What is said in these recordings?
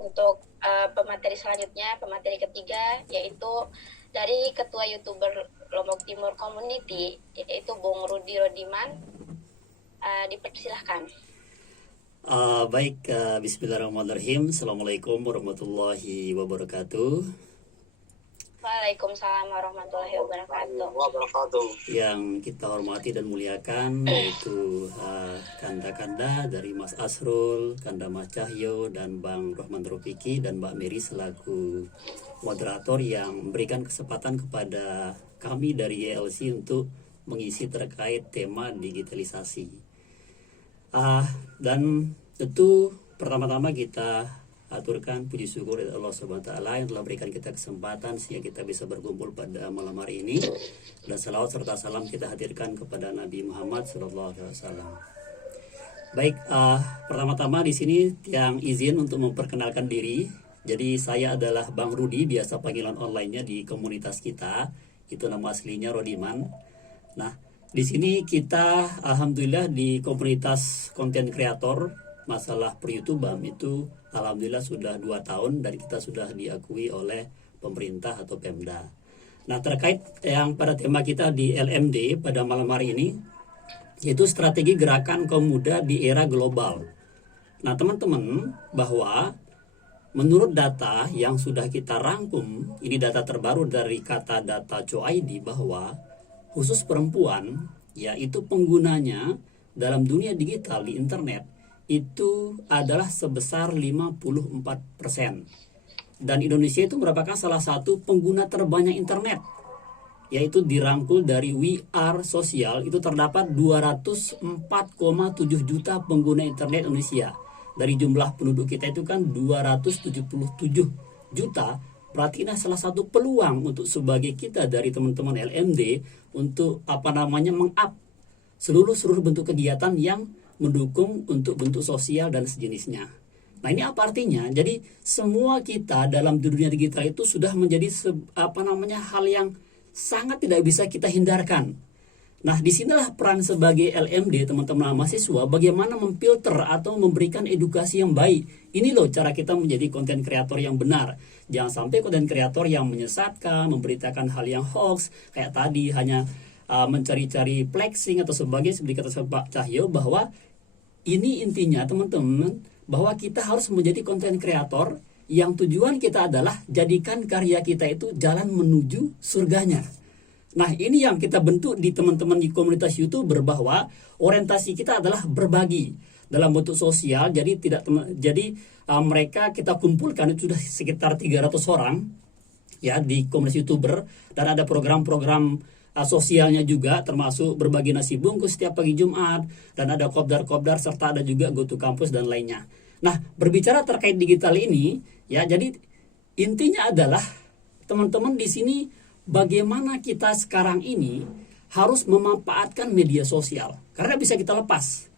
Untuk pemateri selanjutnya, pemateri ketiga, yaitu dari Ketua YouTuber Lombok Timur Community, yaitu Bung Rudi Rodiman. Dipersilahkan. Baik, bismillahirrahmanirrahim. Assalamualaikum warahmatullahi wabarakatuh. Waalaikumsalam warahmatullahi wabarakatuh. Yang kita hormati dan muliakan yaitu kanda-kanda dari Mas Asrul, Kanda Mas Cahyo, dan Bang Rahman Rufiki dan Mbak Mary selaku moderator yang memberikan kesempatan kepada kami dari YLC untuk mengisi terkait tema digitalisasi. Dan tentu pertama-tama kita aturkan puji syukur dari Allah Subhanahu wa taala yang telah berikan kita kesempatan sehingga kita bisa berkumpul pada malam hari ini. Dan salawat serta salam kita hadirkan kepada Nabi Muhammad sallallahu alaihi wasallam. Baik, pertama-tama di sini yang izin untuk memperkenalkan diri. Jadi saya adalah Bang Rudi, biasa panggilan online-nya di komunitas kita. Itu nama aslinya Rodiman. Nah, di sini kita alhamdulillah di komunitas konten kreator masalah per YouTuber itu alhamdulillah sudah 2 tahun dan kita sudah diakui oleh pemerintah atau Pemda. Nah, terkait yang pada tema kita di LMD pada malam hari ini yaitu strategi gerakan kaum muda di era global. Nah, teman-teman, bahwa menurut data yang sudah kita rangkum, ini data terbaru dari kata data.co.id, bahwa khusus perempuan yaitu penggunanya dalam dunia digital di internet itu adalah sebesar 54%. Dan Indonesia itu merupakan salah satu pengguna terbanyak internet, yaitu dirangkul dari We Are Social, itu terdapat 204,7 juta pengguna internet Indonesia. Dari jumlah penduduk kita itu kan 277 juta. Berarti ini salah satu peluang untuk sebagai kita dari teman-teman LMD untuk meng-up seluruh bentuk kegiatan yang mendukung untuk bentuk sosial dan sejenisnya. Nah, ini apa artinya? Jadi semua kita dalam dunia digital itu sudah menjadi hal yang sangat tidak bisa kita hindarkan. Nah, disinilah peran sebagai LMD, teman-teman mahasiswa, bagaimana memfilter atau memberikan edukasi yang baik. Ini loh cara kita menjadi konten kreator yang benar. Jangan sampai konten kreator yang menyesatkan, memberitakan hal yang hoax, kayak tadi hanya mencari-cari flexing atau sebagainya, seperti kata Pak Cahyo, bahwa ini intinya teman-teman, bahwa kita harus menjadi konten kreator yang tujuan kita adalah jadikan karya kita itu jalan menuju surganya. Nah, ini yang kita bentuk di teman-teman di komunitas YouTuber, bahwa orientasi kita adalah berbagi dalam bentuk sosial. Jadi mereka kita kumpulkan itu sudah sekitar 300 orang ya di komunitas YouTuber, dan ada program-program sosialnya juga, termasuk berbagi nasi bungkus setiap pagi Jumat, dan ada kopdar serta ada juga Go to Campus dan lainnya. Nah, berbicara terkait digital ini ya, jadi intinya adalah teman-teman di sini bagaimana kita sekarang ini harus memanfaatkan media sosial karena bisa kita lepas.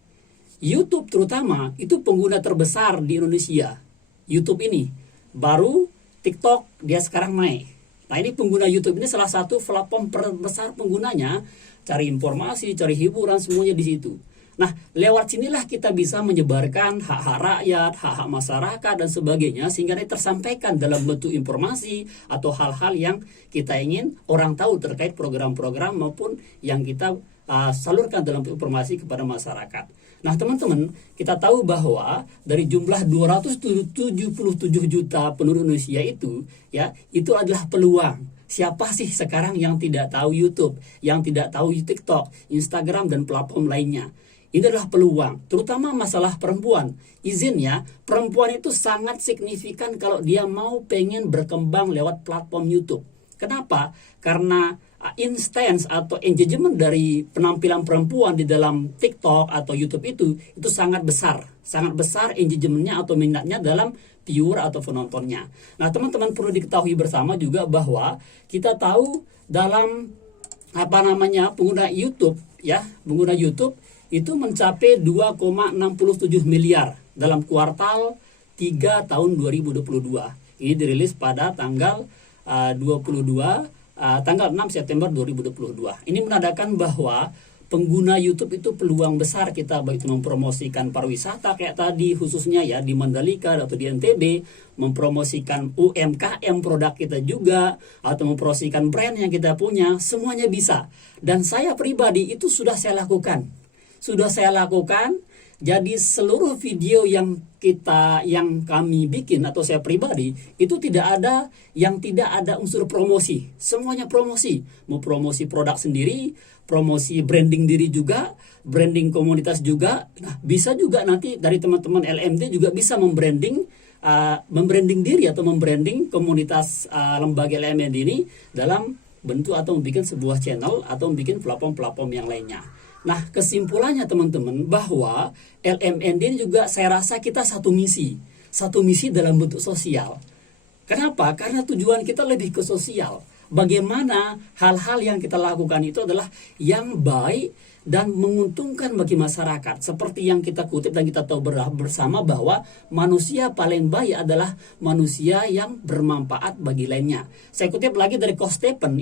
YouTube terutama itu pengguna terbesar di Indonesia. YouTube ini baru TikTok dia sekarang naik. Nah, ini pengguna YouTube ini salah satu platform terbesar penggunanya, cari informasi, cari hiburan, semuanya di situ. Nah, lewat sinilah kita bisa menyebarkan hak-hak rakyat, hak-hak masyarakat, dan sebagainya, sehingga ini tersampaikan dalam bentuk informasi atau hal-hal yang kita ingin orang tahu terkait program-program maupun yang kita salurkan dalam informasi kepada masyarakat. Nah, teman-teman, kita tahu bahwa dari jumlah 277 juta penduduk Indonesia itu adalah peluang. Siapa sih sekarang yang tidak tahu YouTube, yang tidak tahu TikTok, Instagram, dan platform lainnya? Ini adalah peluang, terutama masalah perempuan. Izinnya, perempuan itu sangat signifikan kalau dia mau pengen berkembang lewat platform YouTube. Kenapa? Karena instance atau engagement dari penampilan perempuan di dalam TikTok atau YouTube itu sangat besar engagementnya atau minatnya dalam viewer atau penontonnya. Nah, teman-teman perlu diketahui bersama juga bahwa kita tahu dalam pengguna YouTube itu mencapai 2,67 miliar dalam kuartal 3 tahun 2022. Ini dirilis pada tanggal 6 September 2022. Ini menandakan bahwa pengguna YouTube itu peluang besar kita baik itu mempromosikan pariwisata kayak tadi khususnya ya di Mandalika atau di NTB, mempromosikan UMKM produk kita juga, atau mempromosikan brand yang kita punya, semuanya bisa. Dan saya pribadi itu sudah saya lakukan. Jadi seluruh video yang kami bikin atau saya pribadi itu tidak ada unsur promosi. Semuanya promosi. Mau promosi produk sendiri, promosi branding diri juga, branding komunitas juga. Nah, bisa juga nanti dari teman-teman LMD juga bisa membranding diri atau membranding komunitas lembaga LMD ini dalam bentuk atau membuat sebuah channel atau membuat platform-platform yang lainnya. Nah, kesimpulannya teman-teman bahwa LMND ini juga saya rasa kita satu misi dalam bentuk sosial. Kenapa? Karena tujuan kita lebih ke sosial. Bagaimana hal-hal yang kita lakukan itu adalah yang baik dan menguntungkan bagi masyarakat. Seperti yang kita kutip dan kita tahu bersama bahwa manusia paling baik adalah manusia yang bermanfaat bagi lainnya. Saya kutip lagi dari Coach Stephen,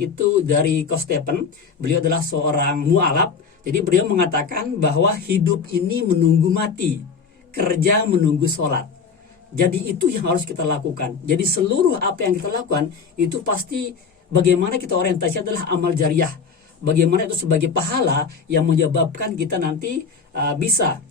beliau adalah seorang mualaf. Jadi beliau mengatakan bahwa hidup ini menunggu mati, kerja menunggu sholat. Jadi itu yang harus kita lakukan. Jadi seluruh apa yang kita lakukan itu pasti bagaimana kita orientasi adalah amal jariah. Bagaimana itu sebagai pahala yang menyebabkan kita nanti bisa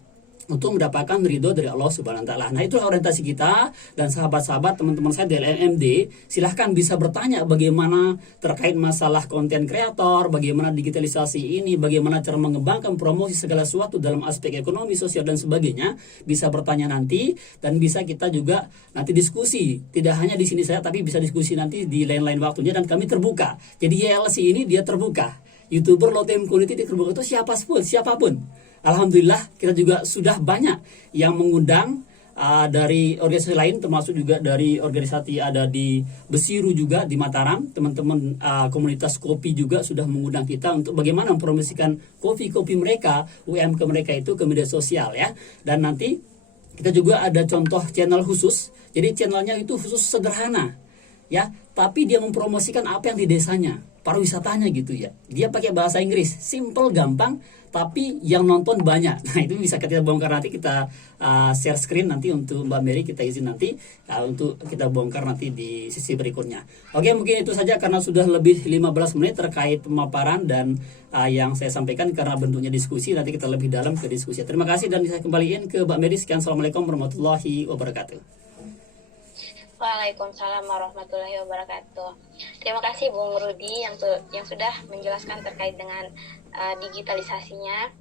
untuk mendapatkan ridho dari Allah Subhanahu wa taala. Nah, itulah orientasi kita, dan sahabat-sahabat teman-teman saya di LMD, silahkan bisa bertanya bagaimana terkait masalah konten kreator, bagaimana digitalisasi ini, bagaimana cara mengembangkan promosi segala sesuatu dalam aspek ekonomi, sosial dan sebagainya, bisa bertanya nanti dan bisa kita juga nanti diskusi. Tidak hanya di sini saya, tapi bisa diskusi nanti di lain-lain waktunya, dan kami terbuka. Jadi YLC ini dia terbuka. YouTuber Low Time Community terbuka itu siapapun. Alhamdulillah kita juga sudah banyak yang mengundang dari organisasi lain, termasuk juga dari organisasi ada di Besiru juga di Mataram. Teman-teman komunitas kopi juga sudah mengundang kita untuk bagaimana mempromosikan kopi-kopi mereka, UMK mereka itu ke media sosial ya. Dan nanti kita juga ada contoh channel khusus. Jadi channelnya itu khusus sederhana ya, tapi dia mempromosikan apa yang di desanya, pariwisatanya gitu ya. Dia pakai bahasa Inggris, simple, gampang, tapi yang nonton banyak. Nah, itu bisa kita bongkar nanti, kita share screen nanti untuk Mbak Mary, kita izin nanti untuk kita bongkar nanti di sisi berikutnya. Oke, mungkin itu saja karena sudah lebih 15 menit terkait pemaparan dan yang saya sampaikan karena bentuknya diskusi. Nanti kita lebih dalam ke diskusi. Terima kasih dan saya kembaliin ke Mbak Mary. Sekian, assalamualaikum warahmatullahi wabarakatuh. Waalaikumsalam warahmatullahi wabarakatuh. Terima kasih Bung Rudi yang sudah menjelaskan terkait dengan digitalisasinya.